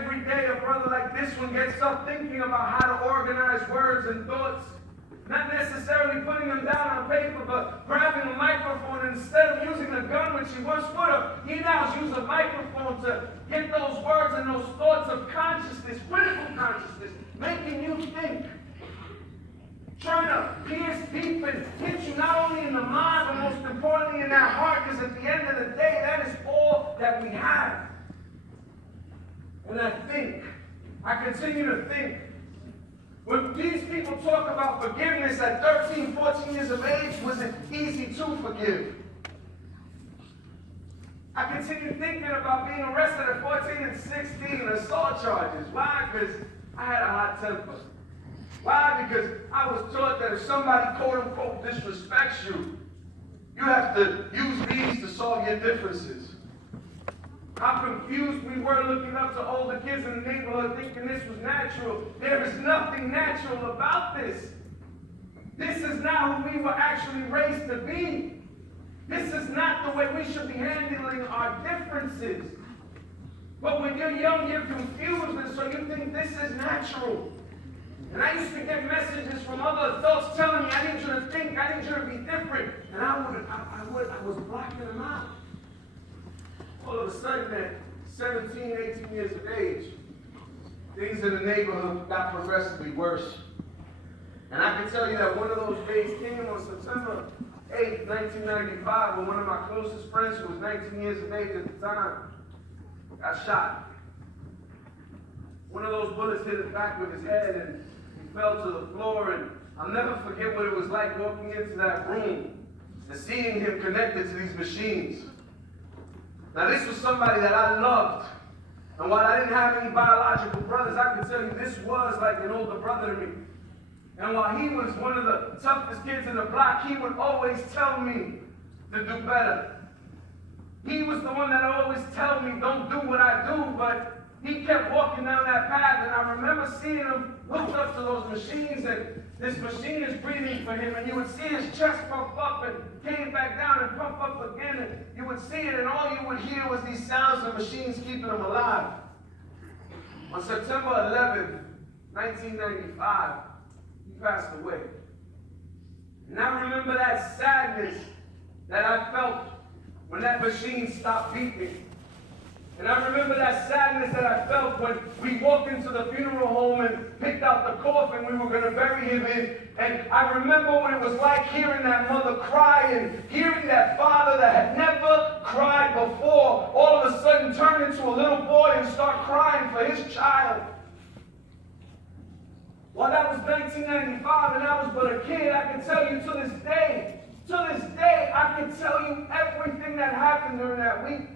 every day a brother like this one gets up thinking about how to organize words and thoughts. Not necessarily putting them down on paper, but grabbing a microphone, and instead of using a gun, which he once would have, he now uses a microphone to get those words and those thoughts of consciousness, critical consciousness, making you think. Trying to pierce deep and hit you not only in the mind, but most importantly in that heart, because at the end of the day, that is all that we have. And I continue to think, when these people talk about forgiveness at 13, 14 years of age, was it easy to forgive? I continue thinking about being arrested at 14 and 16, assault charges. Why? Because I had a hot temper. Why? Because I was taught that if somebody quote-unquote disrespects you, you have to use these to solve your differences. How confused we were looking up to older kids in the neighborhood thinking this was natural. There is nothing natural about this. This is not who we were actually raised to be. This is not the way we should be handling our differences. But when you're young, you're confused, and so you think this is natural. And I used to get messages from other adults telling me, I need you to think, I need you to be different. And I was blocking them out. All of a sudden, at 17, 18 years of age, things in the neighborhood got progressively worse. And I can tell you that one of those days came on September 8th, 1995, when one of my closest friends, who was 19 years of age at the time, got shot. One of those bullets hit his back with his head, and he fell to the floor. And I'll never forget what it was like walking into that room and seeing him connected to these machines. Now, this was somebody that I loved. And while I didn't have any biological brothers, I can tell you this was like an older brother to me. And while he was one of the toughest kids in the block, he would always tell me to do better. He was the one that would always tell me, don't do what I do, but he kept walking down that path. And I remember seeing him look up to those machines, and this machine is breathing for him, and you would see his chest pump up and came back down and pump up again, and you would see it, and all you would hear was these sounds of machines keeping him alive. On September 11th, 1995, he passed away. And I remember that sadness that I felt when that machine stopped beeping. And I remember that sadness that I felt when we walked into the funeral home and picked out the coffin we were going to bury him in. And I remember what it was like hearing that mother cry and hearing that father that had never cried before all of a sudden turn into a little boy and start crying for his child. Well, that was 1995 and I was but a kid. I can tell you to this day, I can tell you everything that happened during that week.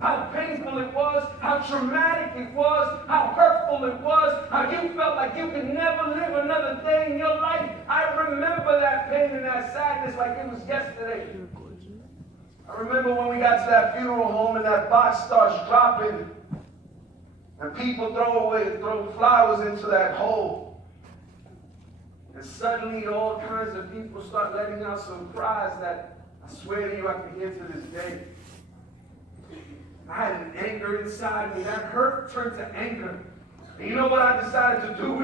How painful it was, how traumatic it was, how hurtful it was, how you felt like you could never live another day in your life. I remember that pain and that sadness like it was yesterday. I remember when we got to that funeral home and that box starts dropping and people throw flowers into that hole. And suddenly all kinds of people start letting out some cries that I swear to you I can hear to this day. I had an anger inside me. That hurt turned to anger. And you know what I decided to do?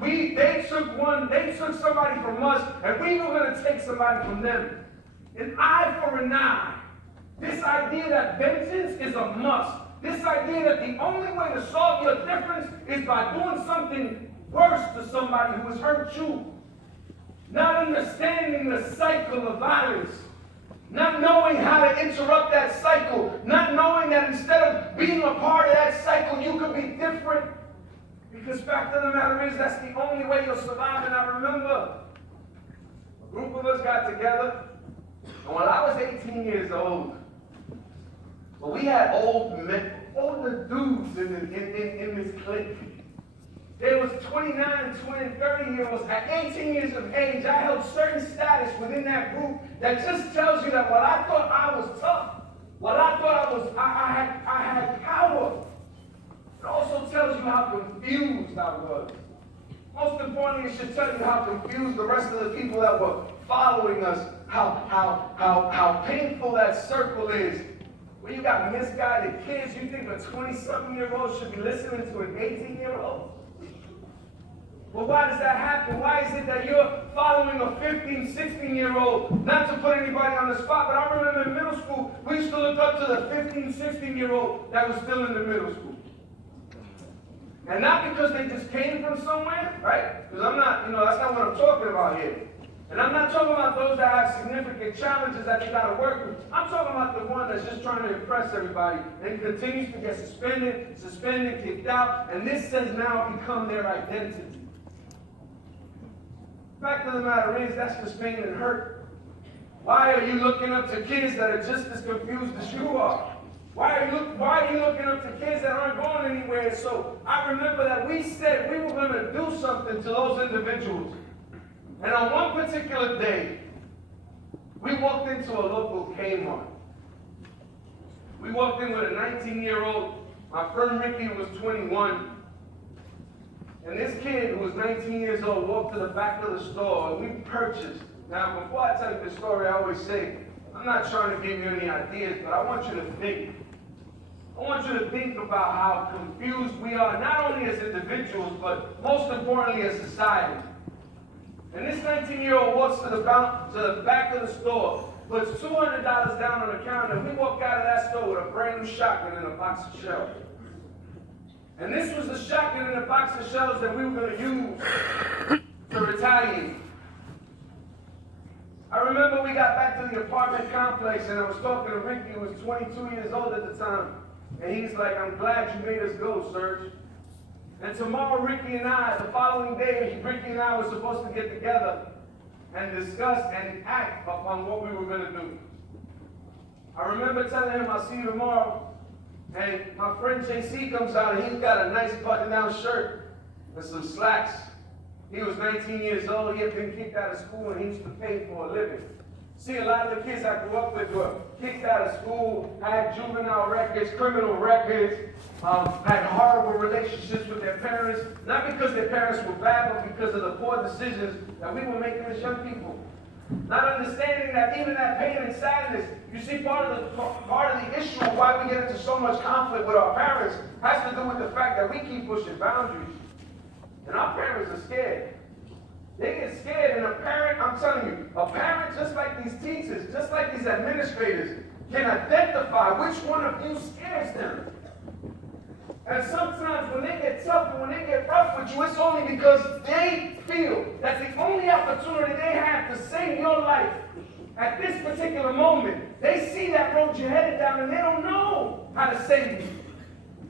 They took somebody from us, and we were going to take somebody from them. An eye for an eye. This idea that vengeance is a must. This idea that the only way to solve your difference is by doing something worse to somebody who has hurt you. Not understanding the cycle of violence. Not knowing how to interrupt that cycle. Not knowing that instead of being a part of that cycle, you could be different. Because fact of the matter is, that's the only way you'll survive. And I remember a group of us got together. And when I was 18 years old, well, we had older dudes in this clique. There was 29, 20, 30-year-olds. At 18 years of age, I held certain status within that group that just tells you that while I thought I was tough, while I thought I had power, it also tells you how confused I was. Most importantly, it should tell you how confused the rest of the people that were following us, how painful that circle is. When you got misguided kids, you think a 20-something-year-old should be listening to an 18-year-old? Well, why does that happen? Why is it that you're following a 15, 16-year-old? Not to put anybody on the spot, but I remember in middle school, we used to look up to the 15, 16-year-old that was still in the middle school. And not because they just came from somewhere, right? Because I'm not, that's not what I'm talking about here. And I'm not talking about those that have significant challenges that they got to work with. I'm talking about the one that's just trying to impress everybody and continues to get suspended, kicked out, and this has now become their identity. The fact of the matter is, that's just pain and hurt. Why are you looking up to kids that are just as confused as you are? Why are you looking up to kids that aren't going anywhere? So I remember that we said we were going to do something to those individuals. And on one particular day, we walked into a local Kmart. We walked in with a 19-year-old. My friend Ricky was 21. And this kid who was 19 years old walked to the back of the store and we purchased. Now, before I tell you the story, I always say, I'm not trying to give you any ideas, but I want you to think. I want you to think about how confused we are, not only as individuals, but most importantly as society. And this 19-year-old walks to the back of the store, puts $200 down on the counter, and we walk out of that store with a brand new shotgun and a box of shells. And this was the shotgun and the box of shells that we were going to use to retaliate. I remember we got back to the apartment complex, and I was talking to Ricky, who was 22 years old at the time. And he's like, I'm glad you made us go, Serge. And tomorrow, the following day, Ricky and I were supposed to get together and discuss and act upon what we were going to do. I remember telling him, I'll see you tomorrow. And my friend JC comes out, and he's got a nice button-down shirt and some slacks. He was 19 years old. He had been kicked out of school, and he used to pay for a living. See, a lot of the kids I grew up with were kicked out of school, had juvenile records, criminal records, had horrible relationships with their parents, not because their parents were bad, but because of the poor decisions that we were making as young people. Not understanding that even that pain and sadness, you see, part of the issue of why we get into so much conflict with our parents has to do with the fact that we keep pushing boundaries. And our parents are scared. They get scared, and a parent, I'm telling you, a parent, just like these teachers, just like these administrators, can identify which one of you scares them. And sometimes when they get tough and when they get rough with you, it's only because they feel that the only opportunity they have to save your life at this particular moment, they see that road you're headed down and they don't know how to save you.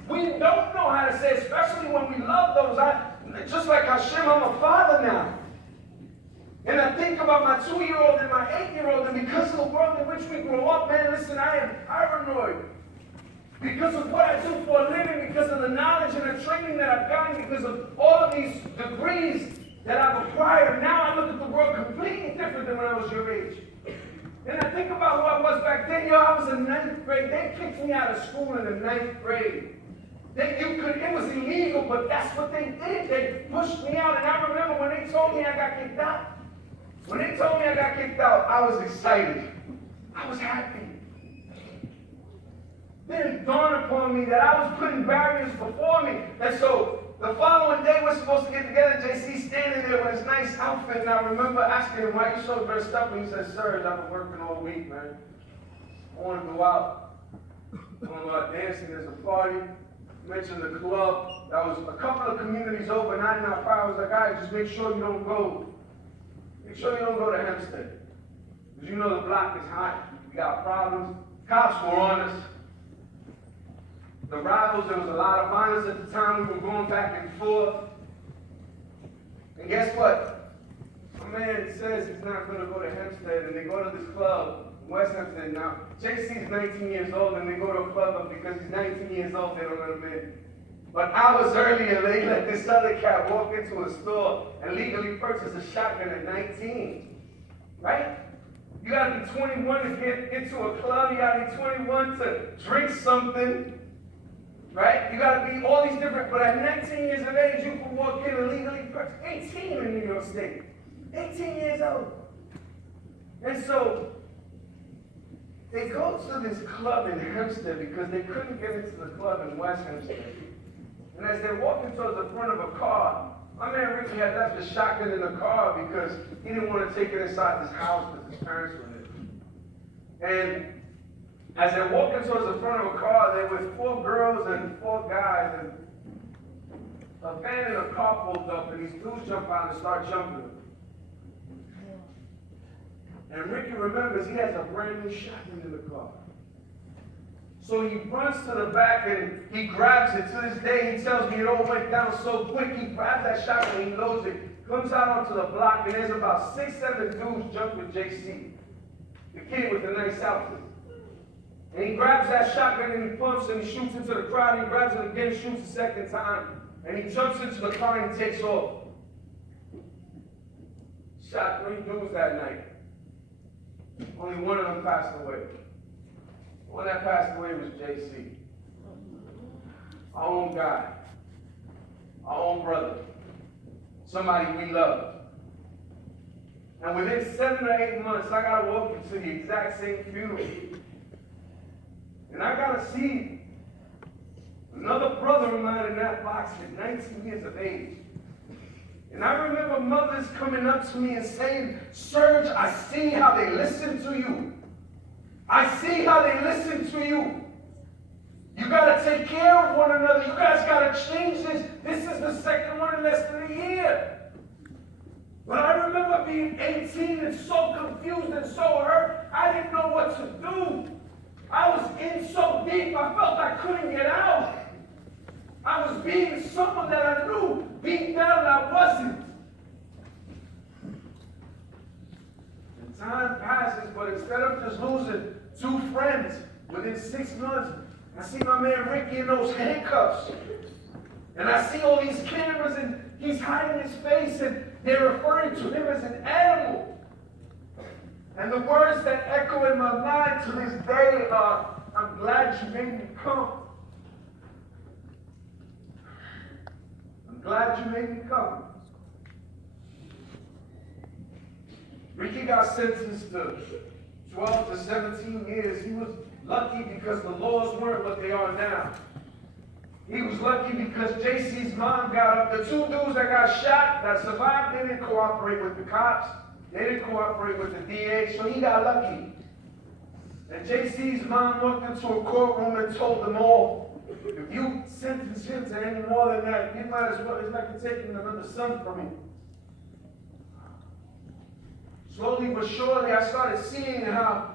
We don't know how to say, especially when we love those. Just like Hashem, I'm a father now. And I think about my 2-year-old and my 8-year-old, and because of the world in which we grow up, man, listen, I am paranoid. Because of what I do for a living, because of the knowledge and the training that I've gotten, because of all of these degrees that I've acquired, now I look at the world completely different than when I was your age. And I think about who I was back then. I was in 9th grade. They kicked me out of school in the 9th grade. It was illegal, but that's what they did. They pushed me out, and I remember when they told me I got kicked out. When they told me I got kicked out, I was excited. I was happy. Then it dawned upon me that I was putting barriers before me. And so the following day, we're supposed to get together. JC standing there with his nice outfit, and I remember asking him, why you so dressed up? And he said, Serge, I've been working all week, man. I want to go out. I want to go out dancing. There's a party. Mentioned the club. That was a couple of communities over, not in our power. I was like, all right, just make sure you don't go. Make sure you don't go to Hempstead. Because you know the block is hot. We got problems. Cops were on us. The rivals, there was a lot of violence at the time. We were going back and forth. And guess what? My man says he's not going to go to Hempstead, and they go to this club in West Hempstead. Now, JC's 19 years old, and they go to a club, but because he's 19 years old, they don't let him in. But hours earlier, they let this other cat walk into a store and legally purchase a shotgun at 19. Right? You got to be 21 to get into a club. You got to be 21 to drink something. Right? You got to be all these different, but at 19 years of age, you can walk in and legally purchase 18 in New York State. 18 years old. And so, They go to this club in Hempstead because they couldn't get into the club in West Hempstead. And as they're walking towards the front of a car, my man Ricky had left the shotgun in the car because he didn't want to take it inside his house because his parents were there. And as they're walking towards the front of a car, there were 4 girls and 4 guys, and a van in a car pulled up, and these dudes jump out and start jumping. And Ricky remembers he has a brand new shotgun in the car. So he runs to the back and he grabs it. To this day, he tells me it all went down so quick. He grabs that shotgun, he loads it, comes out onto the block, and there's about 6, 7 dudes jumping JC, the kid with the nice outfit. And he grabs that shotgun and he pumps and he shoots into the crowd. And he grabs it again, shoots a second time, and he jumps into the car and he takes off. Shot 3 dudes that night. Only one of them passed away. The one that passed away was JC. Our own guy. Our own brother. Somebody we loved. And within 7 or 8 months, I got to walk into the exact same funeral. And I got to see another brother of mine in that box at 19 years of age. And I remember mothers coming up to me and saying, Serge, I see how they listen to you. I see how they listen to you. You got to take care of one another. You guys got to change this. This is the second one in less than a year. But I remember being 18 and so confused and so hurt, I didn't know what to do. I was in so deep, I felt I couldn't get out. I was being someone that I knew, being down I wasn't. And time passes, but instead of just losing 2 friends within 6 months, I see my man Ricky in those handcuffs. And I see all these cameras and he's hiding his face and they're referring to him as an animal. And the words that echo in my mind to this day are, I'm glad you made me come. I'm glad you made me come. Ricky got sentenced to 12 to 17 years. He was lucky because the laws weren't what they are now. He was lucky because JC's mom got up. The 2 dudes that got shot, that survived, they didn't cooperate with the cops. They didn't cooperate with the DA, so he got lucky. And JC's mom walked into a courtroom and told them all, if you sentence him to any more than that, you might as well, it's like you're taking another son from him. Slowly but surely, I started seeing how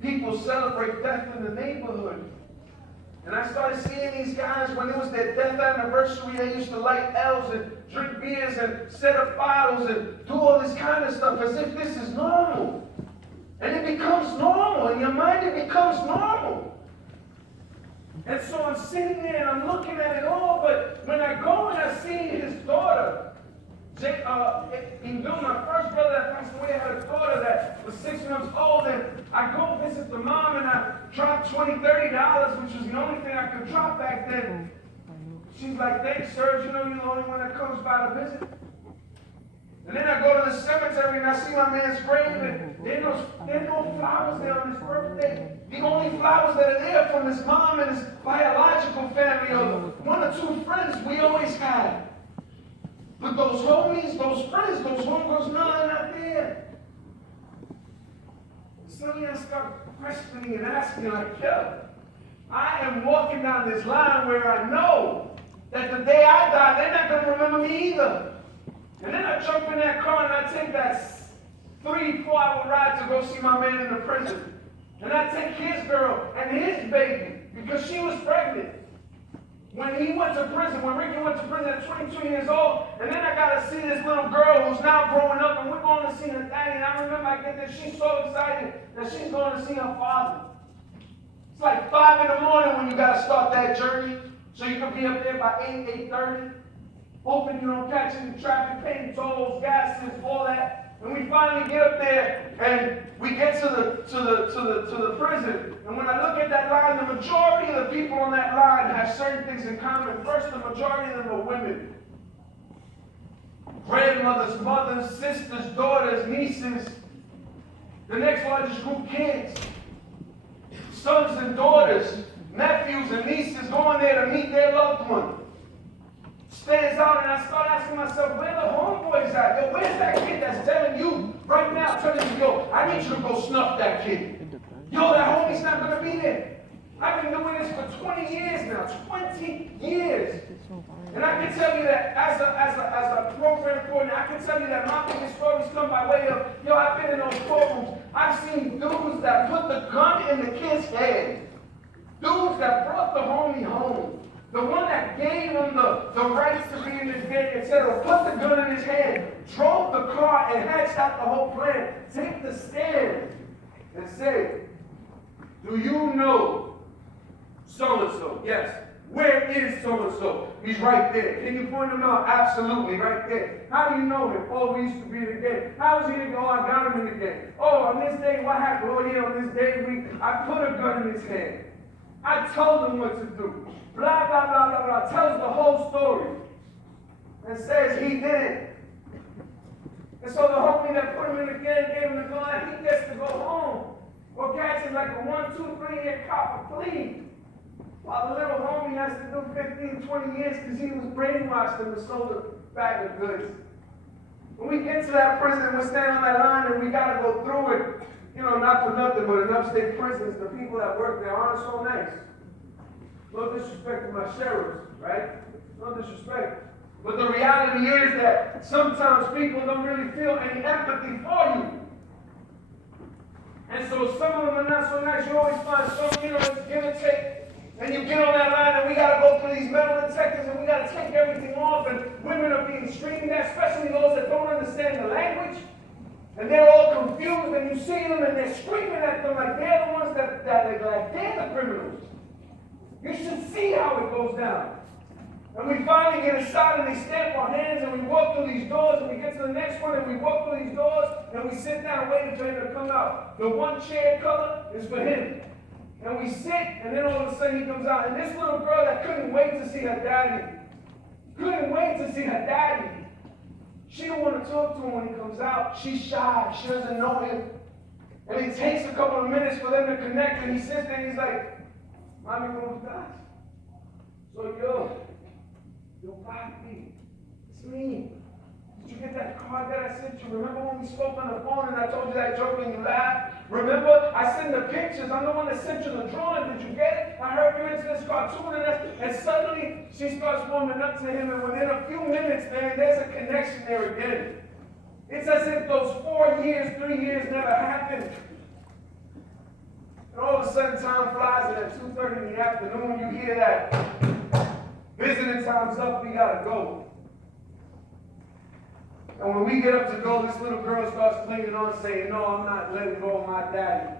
people celebrate death in the neighborhood. And I started seeing these guys, when it was their death anniversary, they used to light L's and drink beers and set up bottles and do all this kind of stuff as if this is normal. And it becomes normal. In your mind, it becomes normal. And so I'm sitting there and I'm looking at it all, but when I go and I see his daughter, my first brother that passed away had a daughter that was 6 months old, and I go visit the mom and I drop $20, $30, which was the only thing I could drop back then. She's like, thanks, Serge, you know you're the only one that comes by to visit. And then I go to the cemetery and I see my man's grave, and there are no flowers there on his birthday. The only flowers that are there from his mom and his biological family are 1 or 2 friends we always had. But those homies, those friends, those homegirls, no, they're not there. Suddenly I start questioning and asking, like, yo, I am walking down this line where I know that the day I die, they're not going to remember me either. And then I jump in that car and I take that 3-4 hour ride to go see my man in the prison. And I take his girl and his baby because she was pregnant. When he went to prison, when Ricky went to prison at 22 years old, and then I got to see this little girl who's now growing up, and we're going to see her daddy. And I remember I get there, she's so excited that she's going to see her father. It's like 5 in the morning when you got to start that journey, so you can be up there by 8:30. Hoping you don't catch any traffic, paying tolls, gases, all that. And we finally get up there and we get to the prison. And when I look at that line, the majority of the people on that line have certain things in common. First, the majority of them are women. Grandmothers, mothers, sisters, daughters, nieces. The next largest group, kids. sons and daughters, nephews and nieces going there to meet their loved one. Stands out, and I start asking myself, where the homeboys at? Yo, where's that kid that's telling you right now, telling you, yo, I need you to go snuff that kid. Yo, that homie's not going to be there. I've been doing this for 20 years now, 20 years. And I can tell you that as a program coordinator, I can tell you that my biggest stories come by way of, yo, I've been in those courtrooms. I've seen dudes that put the gun in the kid's head. Dudes that brought the homie home. The one that gave him the rights to be in his game, etc., put the gun in his hand, drove the car, and hatched out the whole plan. Take the stand and say, do you know so-and-so? Yes. Where is so-and-so? He's right there. Can you point him out? Absolutely, right there. How do you know him? Oh, we used to be in the game. How is he in the game? Oh, I got him in the game. Oh, on this day, what happened? Oh, yeah, on this day, I put a gun in his hand. I told him what to do. Blah, blah, blah, blah, blah. Tells the whole story. And says he did it. And so the homie that put him in the game gave him the gun. He gets to go home. Or catches like a 1, 2, 3-year cop a plea. While the little homie has to do 15, 20 years because he was brainwashed and was sold a bag of goods. When we get to that prison, we're standing on that line and we got to go through it. You know, not for nothing, but in upstate prisons, the people that work there aren't so nice. No disrespect to my sheriffs, right? No disrespect. But the reality is that sometimes people don't really feel any empathy for you. And so some of them are not so nice. You always find some, you know, it's give and take. And you get on that line and we got to go through these metal detectors and we got to take everything off. And women are being screamed at, especially those that don't understand the language. And they're all confused and you see them and they're screaming at them like they're the ones that like they're the criminals. You should see how it goes down. And we finally get inside and they stamp our hands and we walk through these doors and we get to the next one and we walk through these doors and we sit down waiting for him to come out. The one chair color is for him. And we sit and then all of a sudden he comes out. And this little girl that couldn't wait to see her daddy, she don't want to talk to him when he comes out. She's shy. She doesn't know him. And it takes a couple of minutes for them to connect and he sits there and he's like, Mommy, ¿cómo estás? So yo, papi, it's me. Did you get that card that I sent you? Remember when we spoke on the phone and I told you that joke and you laughed? Remember? I sent the pictures. I'm the one that sent you the drawing. Did you get it? I heard you into this cartoon and suddenly she starts warming up to him and within a few minutes, man, there's a connection there again. It's as if those 4 years, 3 years never happened. And all of a sudden time flies and at 2:30 in the afternoon you hear that visiting time's up, we gotta go. And when we get up to go, this little girl starts clinging on saying, no, I'm not letting go of my daddy.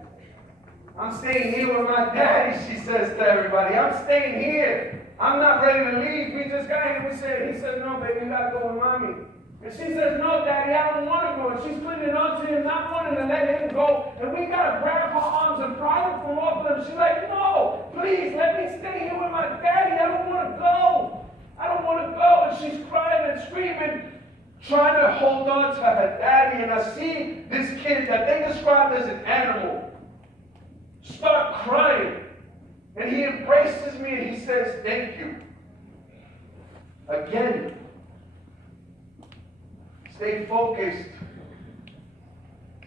I'm staying here with my daddy, she says to everybody. I'm staying here. I'm not ready to leave. We just got here. He said, no, baby, you gotta go with mommy. And she says, no, daddy, I don't want to go. And she's clinging on to him, not wanting to let him go. And we gotta grab her arms and pry them from off of them. She's like, no, please, let me stay here with my daddy. I don't want to go. I don't want to go. And she's crying and screaming, trying to hold on to her daddy. And I see this kid that they described as an animal start crying. And he embraces me and he says, thank you. Again, stay focused.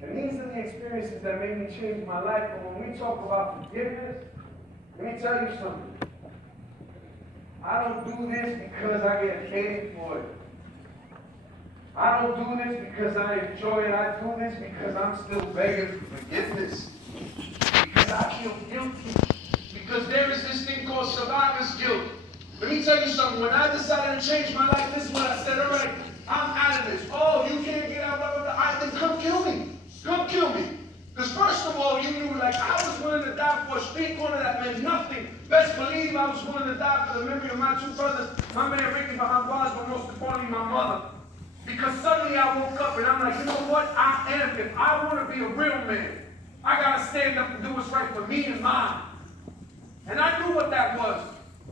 And these are the experiences that made me change my life. But when we talk about forgiveness, let me tell you something. I don't do this because I get paid for it. I don't do this because I enjoy it. I do this because I'm still begging for forgiveness. Because I feel guilty. Because there is this thing called survivor's guilt. Let me tell you something. When I decided to change my life, this is what I said. All right, I'm out of this. Oh, you can't get out of it. Then come kill me. Come kill me. Because first of all, you knew, like, I was willing to die for a street corner that meant nothing. Best believe I was willing to die for the memory of my two brothers, my man Ricky behind bars, but most importantly, my mother. Because suddenly I woke up and I'm like, you know what? I am. If I want to be a real man, I got to stand up and do what's right for me and mine. And I knew what that was.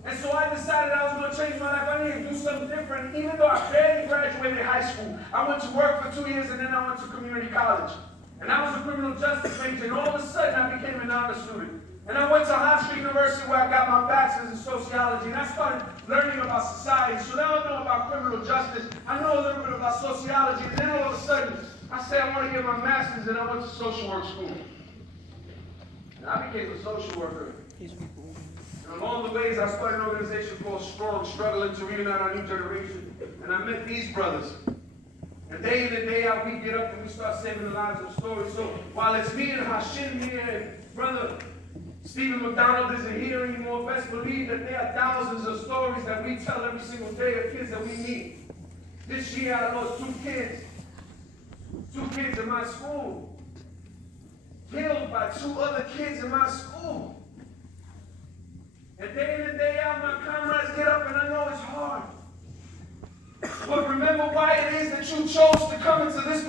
And so I decided I was going to change my life. I needed to do something different. Even though I barely graduated high school, I went to work for 2 years and then I went to community college. And I was a criminal justice major. And all of a sudden I became an honor student. And I went to Hofstra University where I got my bachelor's in sociology, and I started learning about society. So now I know about criminal justice. I know a little bit about sociology, and then all of a sudden, I said I want to get my master's, and I went to social work school. And I became a social worker. And along the ways, I started an organization called Strong, struggling to reunite our new generation. And I met these brothers. And day in and day out, we get up and we start saving the lives of stories. So while it's me and Hashim here, and Brother Stephen McDonald isn't here anymore, best believe that there are thousands of stories that we tell every single day of kids that we meet. This year, I lost 2 kids. 2 kids in my school. Killed by 2 other kids in my school. And day in and day out, my comrades get up, and I know it's hard. But remember why it is that you chose to come into this